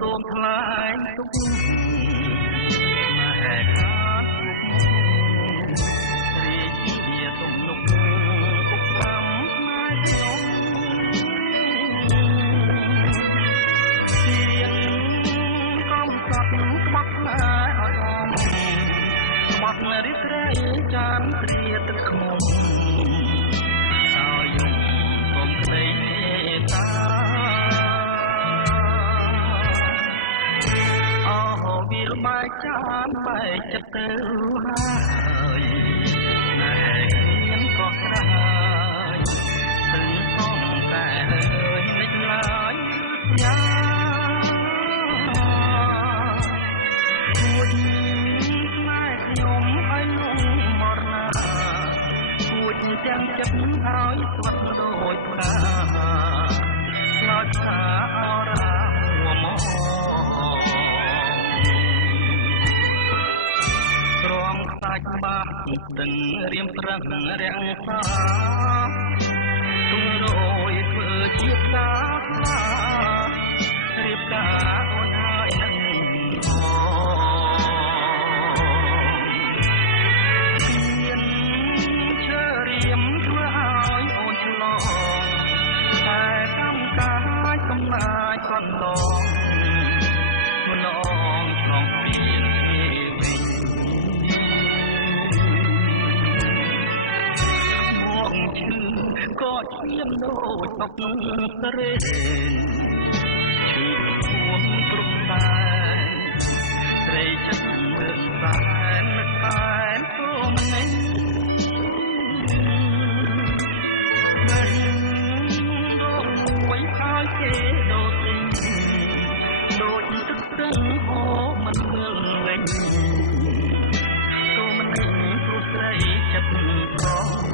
សូមថ្លែងទុកមហេខានពុករីជាទំនុកពុកតាមផ្នែកខ្ញុំទៀងកំសត់ក្បត់ផ្នែកអត់អមក្បត់រីក្រែចានព្រាទឹកខ្មុំឲ្យយំគុំក្តីតាបែកចានបែកចិត្តទៅហើយណែមានក៏ក្រហើយถึงផងតែហើយនិចឡើយយ៉ាជួយផ្នែកខ្ញុំឲ្យលងមរណាជួយទាំងចិត្តឲ្យស្វិតដូចផ្កាឆ្លោតថាអរាហួមកសាច់បាក់ដឹងរៀមប្រឹងរាំងសាទុំរយធ្វើជាផ្កាស្លារៀបការអូនហើយនឹងមានឈើរៀមធ្វើឲ្យអូនឆ្លងតែកម្មកាយកំណាចកន្លងមិនអងឆ្លងពីក៏ឈាមដូចអុកស្រេនឈឺពួងគ្រប់តែស្រីចិត្តមើលតែនឹកតែសូមនេះមិនរងមួយហើយគេដូចដូចទឹកស្ទឹងហូរមិនមើលវិញសូមនេះព្រោះស្រីចិត្តប្រង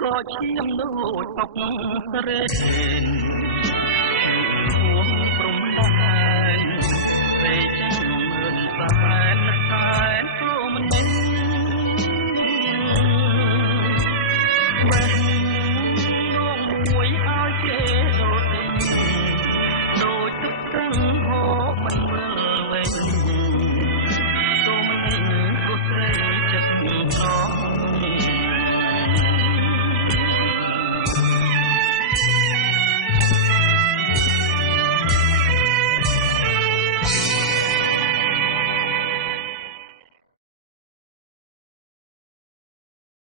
ក៏ឈាមដូចអុកស្រេន